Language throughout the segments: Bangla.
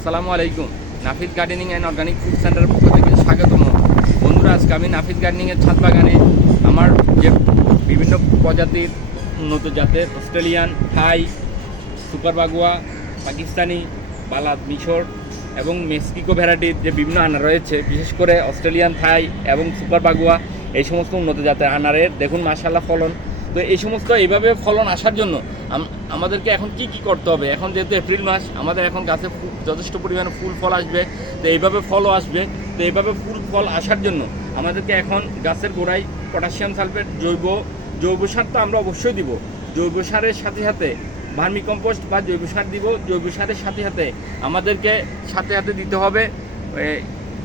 আসসালামু আলাইকুম। Nafid gardening and organic food সেন্টারের পক্ষ থেকে স্বাগতম। বন্ধুরা, আজকে আমি নাফিদ গার্ডেনিংয়ের ছাদ বাগানে আমার যে বিভিন্ন প্রজাতির উন্নত জাতের অস্ট্রেলিয়ান, থাই, সুপার বাগুয়া, পাকিস্তানি বালাদ মিশর এবং মেক্সিকো ভ্যারাইটির যে বিভিন্ন আনার রয়েছে, বিশেষ করে অস্ট্রেলিয়ান, থাই এবং সুপার বাগুয়া, এই সমস্ত উন্নত জাতের আনারের, দেখুন মাশাল্লাহ ফলন। তো এই সমস্ত এইভাবে ফলন আসার জন্য আমাদেরকে এখন কি কি করতে হবে? এখন যেহেতু এপ্রিল মাস, আমাদের এখন গাছে যথেষ্ট পরিমাণে ফুল ফল আসবে। তো এইভাবে ফলও আসবে। তো এইভাবে ফুল ফল আসার জন্য আমাদেরকে এখন গাছের গোড়ায় পটাশিয়াম সালফেট, জৈব জৈব সার তো আমরা অবশ্যই দিব। জৈব সারের সাথে সাথে ভার্মি কম্পোস্ট বা জৈব সার দিব। জৈব সারের সাথে সাথে আমাদেরকে সাথে সাথে দিতে হবে।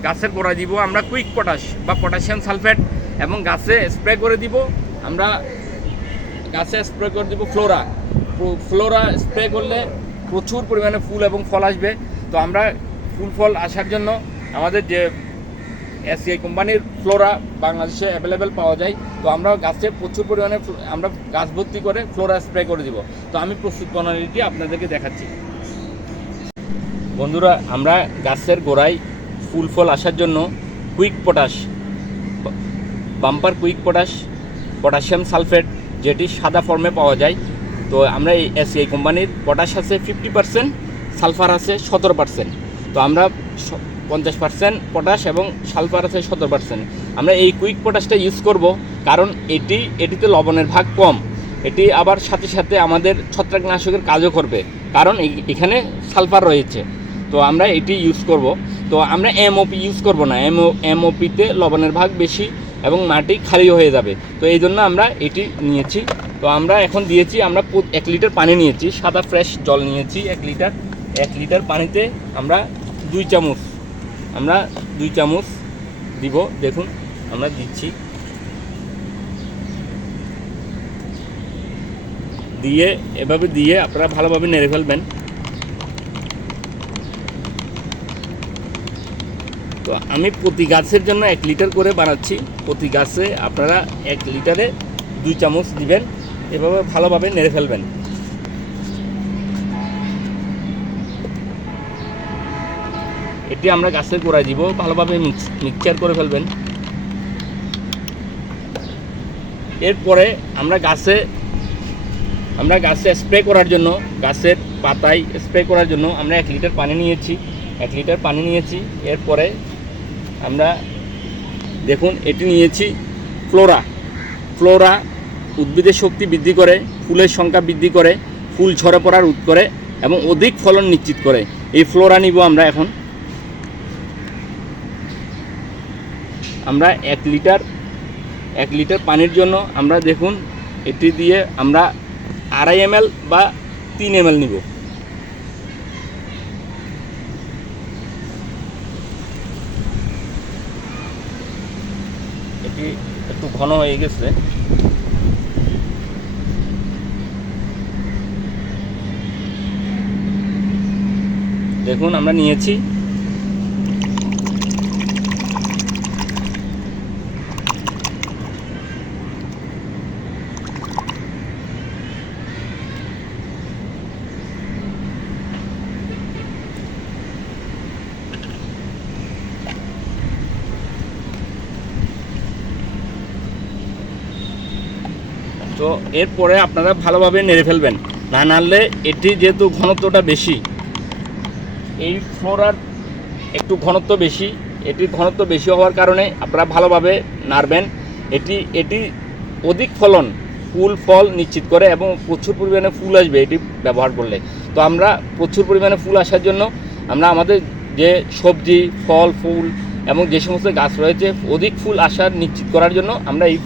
গাছের গোড়া দিব আমরা কুইক পটাশ বা পটাশিয়াম সালফেট এবং গাছে স্প্রে করে দিব। আমরা গাছে স্প্রে করে দিব ফ্লোরা ফ্লোরা স্প্রে করলে প্রচুর পরিমাণে ফুল এবং ফল আসবে। তো আমরা ফুল ফল আসার জন্য আমাদের যে এসিআই কোম্পানির ফ্লোরা বাংলাদেশে অ্যাভেলেবেল পাওয়া যায়, তো আমরা গাছে প্রচুর পরিমাণে আমরা গাছ ভর্তি করে ফ্লোরা স্প্রে করে দিব। তো আমি প্রস্তুত প্রণালীটি আপনাদেরকে দেখাচ্ছি। বন্ধুরা, আমরা গাছের গোড়ায় ফুল ফল আসার জন্য quick potash bumper quick potash potassium sulphate যেটি সাদা ফর্মে পাওয়া যায়। তো আমরা এই এসিআই কোম্পানির পটাশ আছে ফিফটি পার্সেন্ট সালফার আছে সতেরো পার্সেন্ট তো আমরা পঞ্চাশ পার্সেন্ট পটাশ এবং সালফার আছে সতেরো পার্সেন্ট আমরা এই কুইক পটাশটা ইউজ করব কারণ এটি, এটিতে লবণের ভাগ কম। এটি আবার সাথে সাথে আমাদের ছত্রাকনাশকের কাজও করবে কারণ এখানে সালফার রয়েছে। তো আমরা এটি ইউজ করব। তো আমরা এমওপি ইউজ করব না। এমও এমওপিতে লবণের ভাগ বেশি এবং মাটি খালি হয়ে যাবে। তো এই জন্য আমরা এটি নিয়েছি। তো আমরা এখন দিয়েছি, আমরা এক লিটার পানি নিয়েছি, সাদা ফ্রেশ জল নিয়েছি এক লিটার। এক লিটার পানিতে আমরা দুই চামচ, আমরা দুই চামচ দিব। দেখুন, আমরা দিচ্ছি। দিয়ে এভাবে দিয়ে আপনারা ভালোভাবে নেড়ে ফেলবেন। তো আমি প্রতি গাছের জন্য এক লিটার করে বানাচ্ছি। প্রতি গাছে আপনারা এক লিটারে দুই চামচ দিবেন। এভাবে ভালোভাবে নেড়ে ফেলবেন। এটি আমরা গাছের গোড়ায় দিব, ভালোভাবে মিক্স মিক্সচার করে ফেলবেন। এরপরে আমরা গাছে আমরা গাছে স্প্রে করার জন্য, গাছের পাতায় স্প্রে করার জন্য আমরা এক লিটার পানি নিয়েছি। এক লিটার পানি নিয়েছি। এরপরে আমরা দেখুন, এটি নিয়েছি ফ্লোরা। ফ্লোরা উদ্ভিদের শক্তি বৃদ্ধি করে, ফুলের সংখ্যা বৃদ্ধি করে, ফুল ঝরে পড়া রোধ করে এবং অধিক ফলন নিশ্চিত করে। এই ফ্লোরা নিব আমরা এখন। আমরা এক লিটার এক লিটার পানির জন্য আমরা দেখুন, এটি দিয়ে আমরা আড়াই এম বা তিন এম এল নিব। এটি একটু ঘন হয়ে গেছে। দেখুন আমরা নিয়েছি। তো এরপরে আপনারা ভালোভাবে নেড়ে ফেলবেন। না নাড়লে এটি যেহেতু ঘনত্বটা বেশি, এই ফ্লোরার একটু ঘনত্ব বেশি, এটির ঘনত্ব বেশি হওয়ার কারণে আপনারা ভালোভাবে নাড়বেন। এটি এটি অধিক ফলন, ফুল ফল নিশ্চিত করে এবং প্রচুর পরিমাণে ফুল আসবে এটি ব্যবহার করলে। তো আমরা প্রচুর পরিমাণে ফুল আসার জন্য আমরা আমাদের যে সবজি, ফল, ফুল এবং যে সমস্ত গাছ রয়েছে, অধিক ফুল আসার নিশ্চিত করার জন্য আমরা এই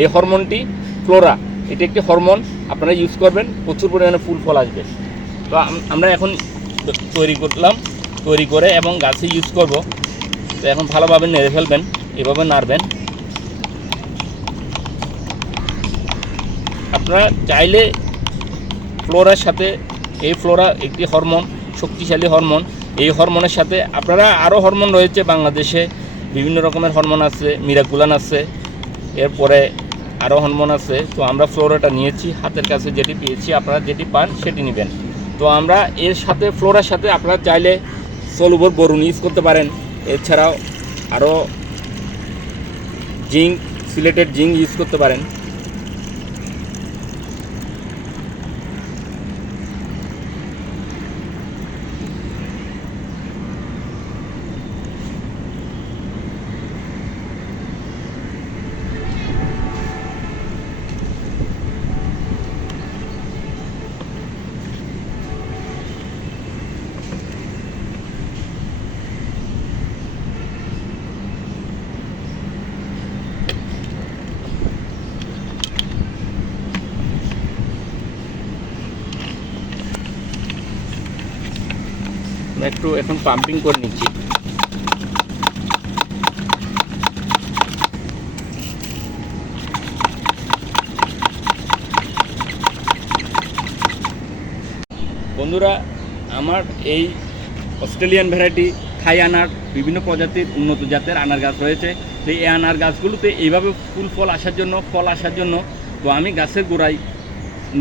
এই হরমোনটি ফ্লোরা এটি একটি হরমোন, আপনারা ইউজ করবেন, প্রচুর পরিমাণে ফুল ফল আসবে। তো আমরা এখন তৈরি করলাম, তৈরি করে এবং গাছে ইউজ করব। তো এখন ভালোভাবে নেড়ে ফেলবেন, এভাবে নাড়বেন। আপনারা চাইলে ফ্লোরার সাথে, এই ফ্লোরা একটি হরমোন, শক্তিশালী হরমোন, এই হরমোনের সাথে আপনারা আরও হরমোন রয়েছে বাংলাদেশে, বিভিন্ন রকমের হরমোন আছে মিরাকুলান আছে, এরপরে আরও হনুমান আছে। তো আমরা ফ্লোরাটা নিয়েছি, হাতের কাছে যেটি পেয়েছি, আপনারা যেটি পান সেটি নেবেন। তো আমরা এর সাথে, ফ্লোরার সাথে আপনারা চাইলে সলুবর বরুণ ইউজ করতে পারেন। এছাড়াও আরও জিঙ্ক, সিলেটেড জিঙ্ক ইউজ করতে পারেন। একটু এখন পাম্পিং করে নিচ্ছি। বন্ধুরা, আমার এই অস্ট্রেলিয়ান ভ্যারাইটি থাই আনার বিভিন্ন প্রজাতির উন্নত জাতের আনার গাছ রয়েছে। তো এই আনার গাছগুলোতে এইভাবে ফুল ফল আসার জন্য, ফল আসার জন্য, তো আমি গাছের গোড়ায়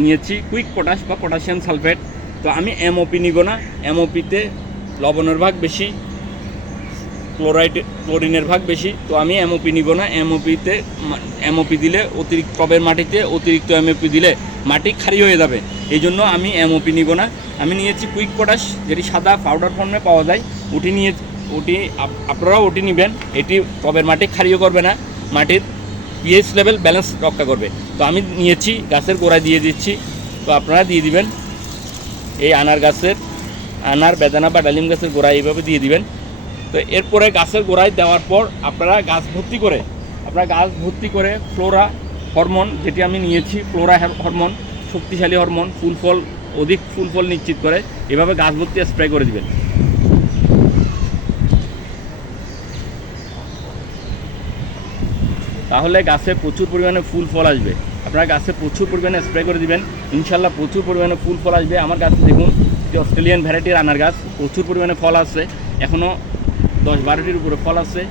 নিয়েছি কুইক পটাশ বা পটাশিয়াম সালফেট তো আমি এমওপি নিব না। এমওপিতে লবণের ভাগ বেশি, ক্লোরাইড, ক্লোরিনের ভাগ বেশি, তো আমি এমওপি নিব না। এমওপিতে এমওপি দিলে অতিরিক্ত টবের মাটিতে অতিরিক্ত এমওপি দিলে মাটি খারি হয়ে যাবে। এই জন্য আমি এমওপি নিব না। আমি নিয়েছি কুইক পটাশ, যেটি সাদা পাউডার ফর্মে পাওয়া যায়। ওটি নিয়ে, ওটি আপনারাও ওটি নেবেন। এটি টবের মাটি খারিও করবে না। মাটির পিএইচ লেভেল ব্যালেন্স রক্ষা করবে। তো আমি নিয়েছি, গাছের গোড়ায় দিয়ে দিচ্ছি। তো আপনারা দিয়ে দিবেন। এই আনার গাছের আনার বেদানা বা ডালিম গাছের গোড়ায় এইভাবে দিয়ে দিবেন। তো এরপরে গাছের গোড়ায় দেওয়ার পর আপনারা গাছ ভর্তি করে, আপনারা গাছ ভর্তি করে ফ্লোরা হরমোন যেটি আমি নিয়েছি, ফ্লোরা হরমোন, শক্তিশালী হরমোন, ফুল ফল, অধিক ফুল ফল নিশ্চিত করে এভাবে গাছ ভর্তি স্প্রে করে দিবেন। তাহলে গাছে প্রচুর পরিমাণে ফুল ফল আসবে। আপনারা গাছে প্রচুর পরিমাণে স্প্রে করে দিবেন। ইনশাল্লাহ প্রচুর পরিমাণে ফুল ফল আসবে। আমার গাছে দেখুন যে অস্ট্রেলিয়ান ভ্যারাইটির আনার গাছ। প্রচুর পরিমাণে ফল আছে। এখনও দশ বারোটির উপরে ফল আছে।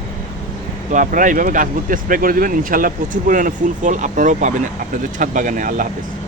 তো আপনারা এইভাবে গাছ ভর্তি স্প্রে করে দেবেন। ইনশাল্লাহ প্রচুর পরিমাণে ফুল ফল আপনারাও পাবেন আপনাদের ছাদ বাগানে। আল্লাহ হাফেজ।